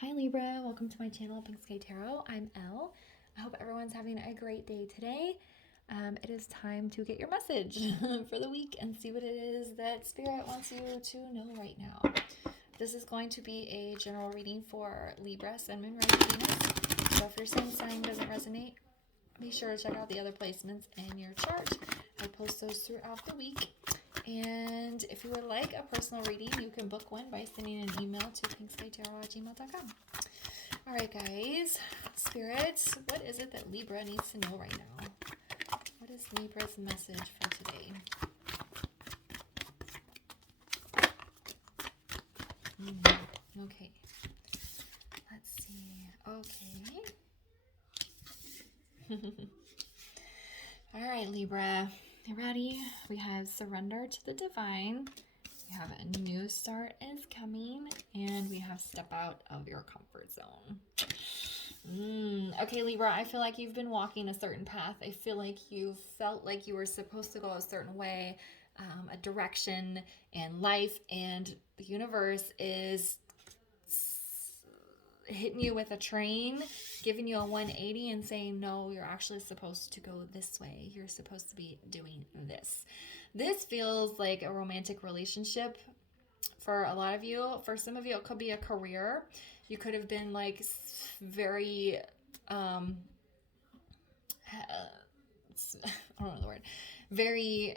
Hi Libra, welcome to my channel, pinkskytarot. I'm Elle. I hope everyone's having a great day today. It is time to get your message for the week and see what it is that Spirit wants you to know right now. This is going to be a general reading for Libra, Sun, Moon, Rising, Venus. So if your sun sign doesn't resonate, be sure to check out the other placements in your chart. I post those throughout the week. And if you would like a personal reading, you can book one by sending an email to pinkskytarot@gmail.com. All right, guys. Spirit, what is it that Libra needs to know right now? What is Libra's message for today? Okay. Let's see. Okay. All right, Libra. You ready? We have surrender to the divine. We have a new start is coming, and we have step out of your comfort zone. Okay, Libra, I feel like you've been walking a certain path. I feel like you felt like you were supposed to go a certain way, a direction in life, and the universe is hitting you with a train, giving you a 180 and saying, no, you're actually supposed to go this way. You're supposed to be doing this. This feels like a romantic relationship for a lot of you. For some of you, it could be a career. You could have been like very, I don't know the word, very,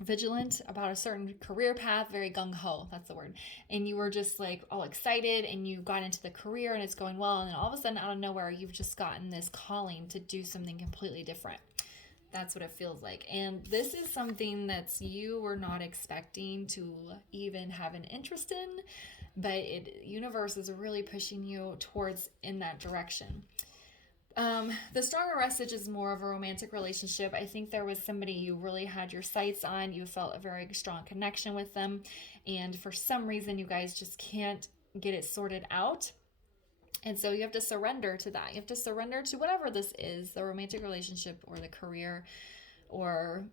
vigilant about a certain career path, very gung-ho, that's the word, and you were just like all excited and you got into the career and it's going well, and then all of a sudden out of nowhere you've just gotten this calling to do something completely different. That's what it feels like, and this is something that's you were not expecting to even have an interest in, but universe is really pushing you towards in that direction. The stronger message is more of a romantic relationship. I think there was somebody you really had your sights on. You felt a very strong connection with them. And for some reason, you guys just can't get it sorted out. And so you have to surrender to that. You have to surrender to whatever this is, the romantic relationship or the career or,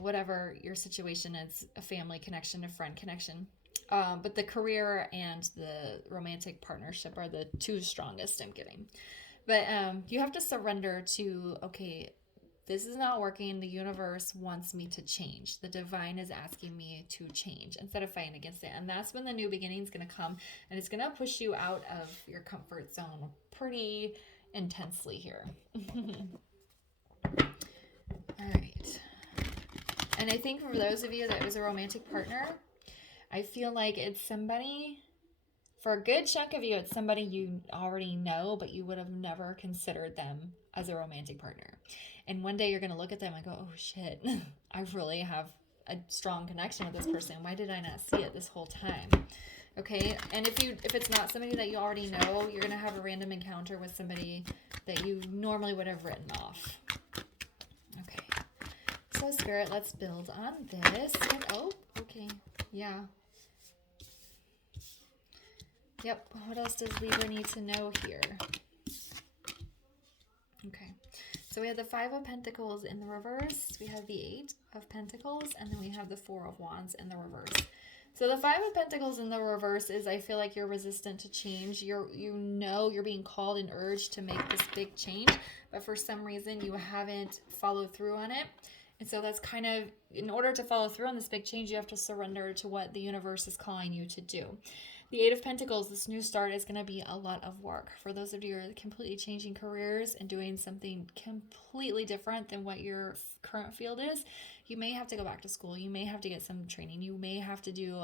whatever your situation is, a family connection, a friend connection. But the career and the romantic partnership are the two strongest I'm getting. But you have to surrender to, okay, this is not working. The universe wants me to change. The divine is asking me to change instead of fighting against it. And that's when the new beginning is going to come. And it's going to push you out of your comfort zone pretty intensely here. All right. And I think for those of you that was a romantic partner, I feel like it's somebody... For a good chunk of you, it's somebody you already know, but you would have never considered them as a romantic partner. And one day you're going to look at them and go, oh shit, I really have a strong connection with this person. Why did I not see it this whole time? Okay, and if it's not somebody that you already know, you're going to have a random encounter with somebody that you normally would have written off. Okay, so Spirit, let's build on this. Oh, okay, yeah. Yep, what else does Libra need to know here? Okay, so we have the Five of Pentacles in the reverse, we have the Eight of Pentacles, and then we have the Four of Wands in the reverse. So the Five of Pentacles in the reverse is, I feel like you're resistant to change. You're being called and urged to make this big change, but for some reason you haven't followed through on it. And so that's kind of, in order to follow through on this big change, you have to surrender to what the universe is calling you to do. The Eight of Pentacles, this new start is going to be a lot of work. For those of you who are completely changing careers and doing something completely different than what your current field is, you may have to go back to school. You may have to get some training. You may have to do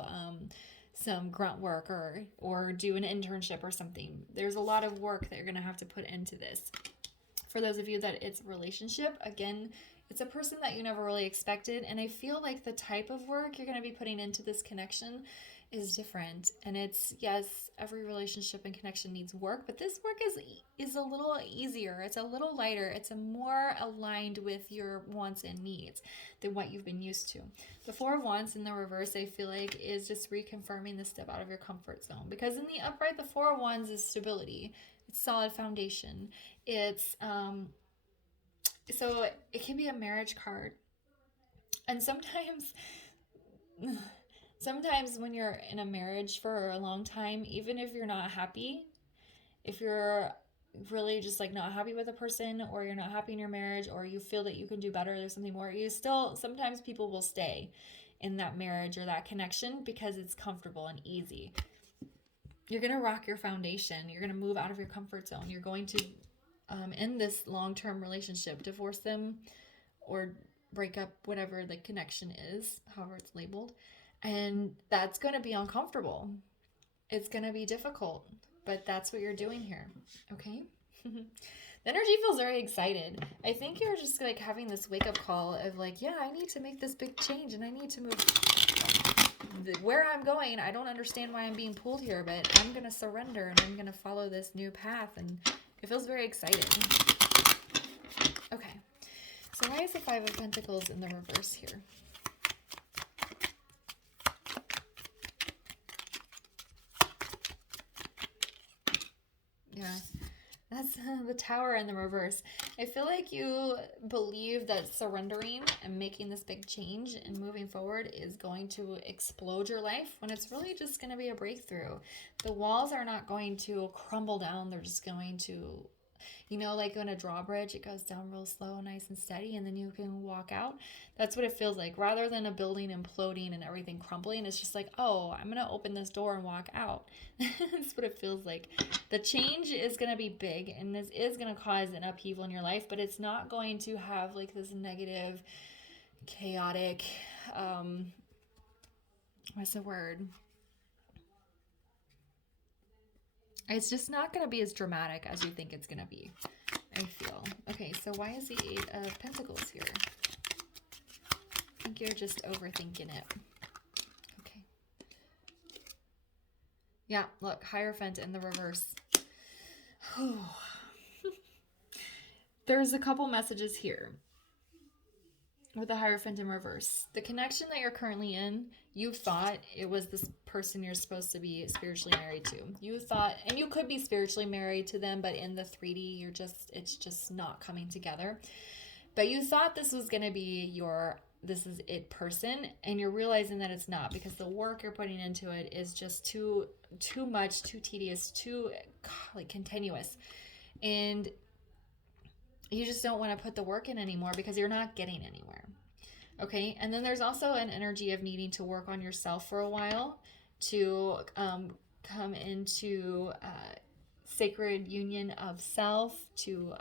some grunt work or do an internship or something. There's a lot of work that you're going to have to put into this. For those of you that it's a relationship, again, it's a person that you never really expected. And I feel like the type of work you're going to be putting into this connection is different. And it's, yes, every relationship and connection needs work, but this work is a little easier. It's a little lighter. It's a more aligned with your wants and needs than what you've been used to. The Four of Wands in the reverse, I feel like, is just reconfirming the step out of your comfort zone. Because in the upright, the Four of Wands is stability. It's solid foundation. It's, so it can be a marriage card. And sometimes Sometimes when you're in a marriage for a long time, even if you're not happy, if you're really just like not happy with a person, or you're not happy in your marriage, or you feel that you can do better, there's something more, you still, sometimes people will stay in that marriage or that connection because it's comfortable and easy. You're going to rock your foundation. You're going to move out of your comfort zone. You're going to end this long-term relationship, divorce them, or break up, whatever the connection is, however it's labeled. And that's going to be uncomfortable. It's going to be difficult, but that's what you're doing here. Okay? The energy feels very excited. I think you're just like having this wake-up call of like, yeah, I need to make this big change and I need to move where I'm going. I don't understand why I'm being pulled here, but I'm going to surrender and I'm going to follow this new path. And it feels very exciting. Okay. So why is the Five of Pentacles in the reverse here? Yeah. That's the Tower in the reverse. I feel like you believe that surrendering and making this big change and moving forward is going to explode your life, when it's really just going to be a breakthrough. The walls are not going to crumble down. They're just going to, you know, like on a drawbridge, it goes down real slow, nice and steady, and then you can walk out. That's what it feels like. Rather than a building imploding and everything crumbling, it's just like, oh, I'm going to open this door and walk out. That's what it feels like. The change is going to be big, and this is going to cause an upheaval in your life, but it's not going to have like this negative, chaotic, what's the word? It's just not going to be as dramatic as you think it's going to be, I feel. Okay, so why is the Eight of Pentacles here? I think you're just overthinking it. Okay. Yeah, look, Hierophant in the reverse. There's a couple messages here with the Hierophant in reverse. The connection that you're currently in, you thought it was this person you're supposed to be spiritually married to. You thought, and you could be spiritually married to them, but in the 3D, it's just not coming together. But you thought this was going to be this is it person, and you're realizing that it's not, because the work you're putting into it is just too much, too tedious, too like continuous. And you just don't want to put the work in anymore because you're not getting anywhere. Okay, and then there's also an energy of needing to work on yourself for a while to come into sacred union of self, to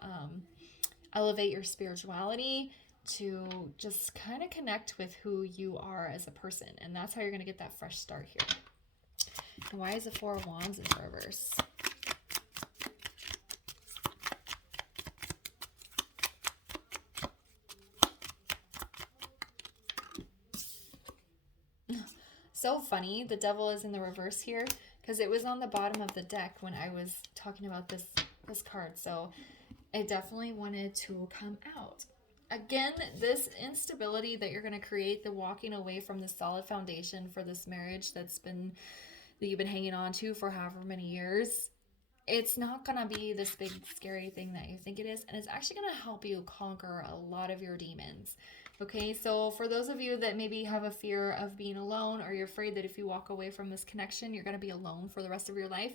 elevate your spirituality, to just kind of connect with who you are as a person. And that's how you're going to get that fresh start here. And why is the Four of Wands in reverse? So funny, the Devil is in the reverse here, because it was on the bottom of the deck when I was talking about this card. So I definitely wanted to come out. Again, this instability that you're going to create, the walking away from the solid foundation for this marriage that you've been hanging on to for however many years, it's not going to be this big scary thing that you think it is, and it's actually going to help you conquer a lot of your demons. Okay, so for those of you that maybe have a fear of being alone, or you're afraid that if you walk away from this connection, you're going to be alone for the rest of your life,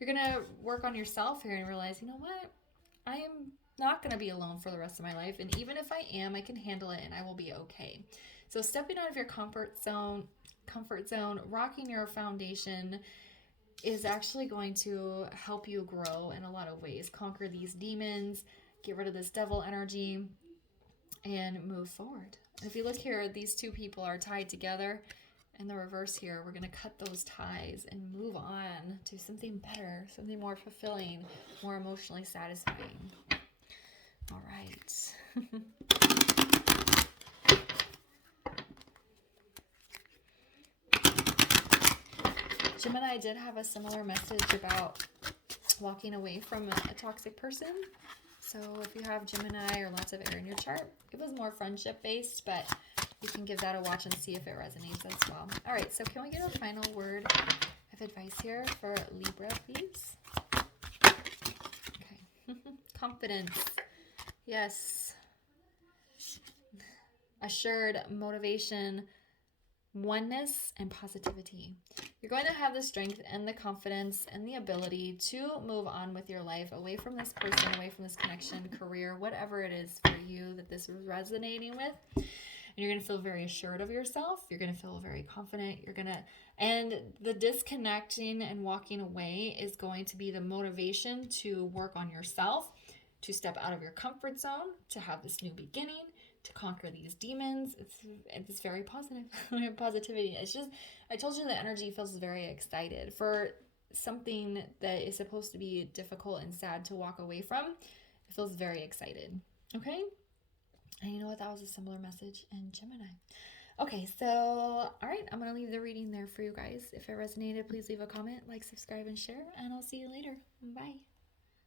you're going to work on yourself here and realize, you know what? I am not going to be alone for the rest of my life. And even if I am, I can handle it and I will be okay. So stepping out of your comfort zone, rocking your foundation is actually going to help you grow in a lot of ways. Conquer these demons, get rid of this devil energy, and move forward. If you look here, these two people are tied together. In the reverse here, we're going to cut those ties and move on to something better, something more fulfilling, more emotionally satisfying. All right. Gemini did have a similar message about walking away from a toxic person. So if you have Gemini or lots of air in your chart, it was more friendship based, but you can give that a watch and see if it resonates as well. All right, so can we get a final word of advice here for Libra, please? Okay. Confidence. Yes. Assured, motivation, oneness, and positivity. You're going to have the strength and the confidence and the ability to move on with your life, away from this person, away from this connection, career, whatever it is for you that this is resonating with. And you're going to feel very assured of yourself. You're going to feel very confident. And the disconnecting and walking away is going to be the motivation to work on yourself, to step out of your comfort zone, to have this new beginning, to conquer these demons. It's very positive. Positivity. It's just, I told you the energy feels very excited for something that is supposed to be difficult and sad to walk away from. It feels very excited. Okay? And you know what? That was a similar message in Gemini. Okay, so, all right, I'm going to leave the reading there for you guys. If it resonated, please leave a comment, like, subscribe, and share, and I'll see you later. Bye.